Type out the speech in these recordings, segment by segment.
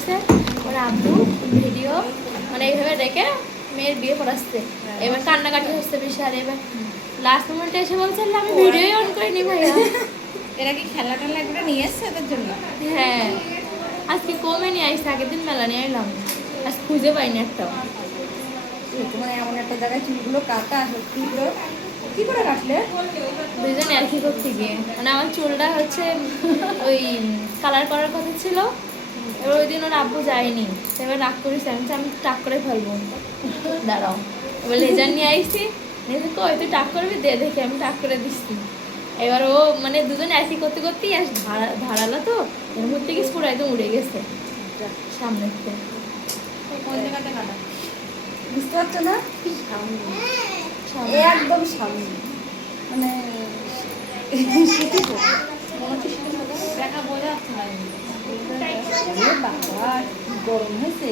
করছে ওর আব্বু ভিডিও মানে এইভাবে রেখে মেয়ের বিয়ে পড়াচ্ছে। এবার কান্নাকাটি হচ্ছে বিশাল। এবার লাস্ট মোমেন্টে এসে বলছে আমি ভিডিওই অন করিনি ভাইয়া। এরা কি খেলা টেলা এগুলো নিয়ে এসছে এদের জন্য? হ্যাঁ আজকে কমে নিয়ে আসছে, আগের দিন মেলা নিয়ে এলাম, আজ খুঁজে পাইনি একটাও। তোমার এমন একটা জায়গায় চুলগুলো কাটা সত্যি তো কি করে কাটলে? দুজনে আর কি করতে গিয়ে মানে আমার চুলটা হচ্ছে ওই কালার করার কথা ছিল, এবার ওই দিন ওর আব্বু যায়নি, এবার রাগ করেছি আমি টাক করে ফেলবো, দাঁড়াও এবার লেজার নিয়ে আইসি, কই তুই টাক করবি দে দেখি, আমি টাক করে দিচ্ছি। এবার ও মানে দুজন একই করতে করতেই আর ধারালো তো এর মধ্যে কি পুরো একদম উড়ে গেছে সামনে থেকে। কোন জায়গাতে কাটা বুঝতে পারছো না? সামনে। একদম সামনে মানে দেখা বোঝা যাচ্ছে না। বাবা কি গরম হয়েছে,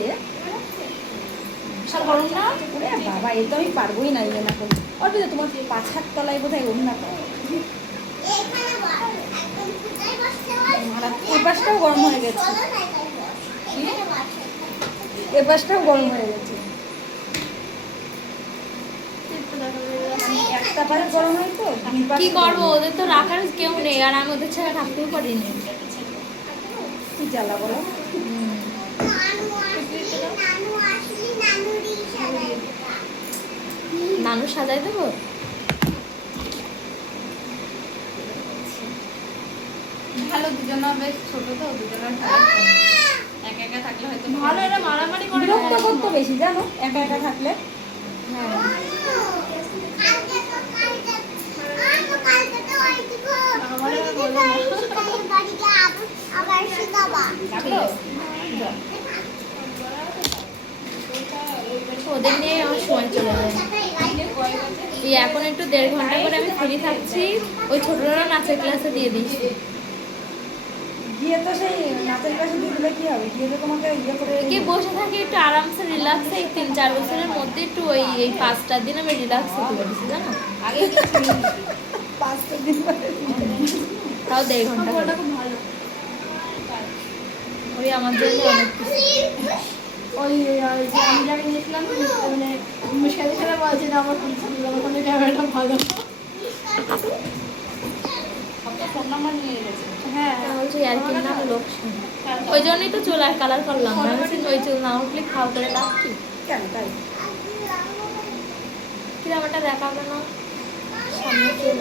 গরম না ওরে বাবা এ তো আমি পারবোই না ইয়ে না করে। অল্প তোমার পাছার তলায় বোধহয় ওর না পাও, এই পাশটাও গরম হয়ে গেছে, এ পাশটাও গরম হয়ে গেছে। একটা পাশে গরম হয় তো কি করবো, ওদের তো রাখার কেউ নেই আর আমি ওদের ছাড়া থাকতেও পারিনি। কি জ্বালা বলো। নানু সাজাই দেবো। ভালো দুজনা বেশ ছোট তো দুজনের একা একা থাকলে হয়তো ভালো, এরা মারামারি করে বিরক্ত করতো বেশি জানো একা একা থাকলে। হ্যাঁ ওদের নিয়ে আমার সময় চলে যায়। এই এখন একটু 1.5 ঘন্টা করে আমি ফ্রি থাকছি, ওই ছোটরা নাচের ক্লাসে দিয়ে দিচ্ছি। গিয়ে তো সেই নাচের কাছে দিয়ে দিলে কি হবে, গিয়ে তো তোমাকে ইয়ে করে কি বসে থাকি একটু আরামসে রিল্যাক্সে, এই 3-4 বছরের মধ্যে একটু ওই এই 5টা দিন আমি রিল্যাক্স হতে পারছি জানো। আগে 5টা দিন তাও 1.5 ঘন্টা করে। ওই আমার জন্য অনেক কিছু। ওই আমি যাকে নিয়েছিলাম মানে মুশকিলের সাথে বলছি না আমার ওখানে ক্যামেরাটা ভালো। ফোন নাম্বার নিয়ে গেছে। হ্যাঁ বলছি আর কি নাম লোকসান, ওই জন্যই তো চুল আর কালার করলাম, ভাবছি ওই চুল না উঠলে খাও করে লাভ কি। কেন তাই কি আমারটা দেখাবে না সামনে চুল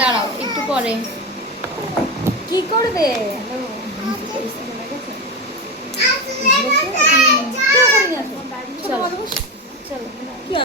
দাঁড়াও একটু পরে কি করবে?